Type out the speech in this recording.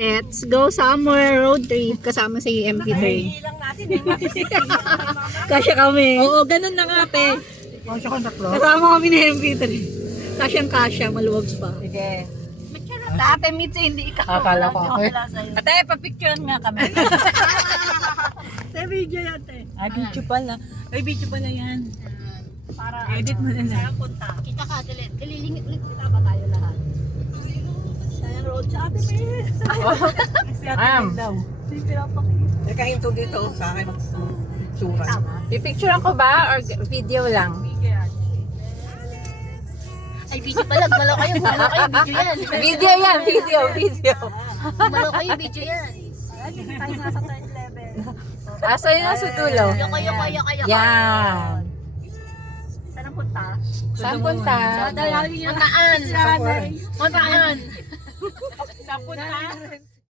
Let's go somewhere road trip kasama si MP3. Lang natin Kasya kami. Oo, ganun na nga te. Kasya kang tatlo. Kasama kami ni MP3. Kasyang kasya, maluwag pa. Sige. Ate, meet si hindi ikaw. Akala ko ako. Ate, papicturean nga kami. Sa video yan te. Ay, video pala. Ay, video pala yan. Para Edit mo na lang. punta. Kita ka, dililingit ulit kita ba tayo lahat? Sayang road sa ate mo yun. daw. Hindi pinapakita. Teka, hinto dito sa akin. Sura. Pipicturean ko ba or video lang? Ay, video pala. Gumalaw kayo. Gumalaw kayo. Video yan. Video yan, video. Gumalaw kayo. Video yan. Hindi tayo nasa third level. Asa yun sa dulo? Yoko. Yan. Saan ang punta? Saan punta? Mataan. Mataan. Saan punta?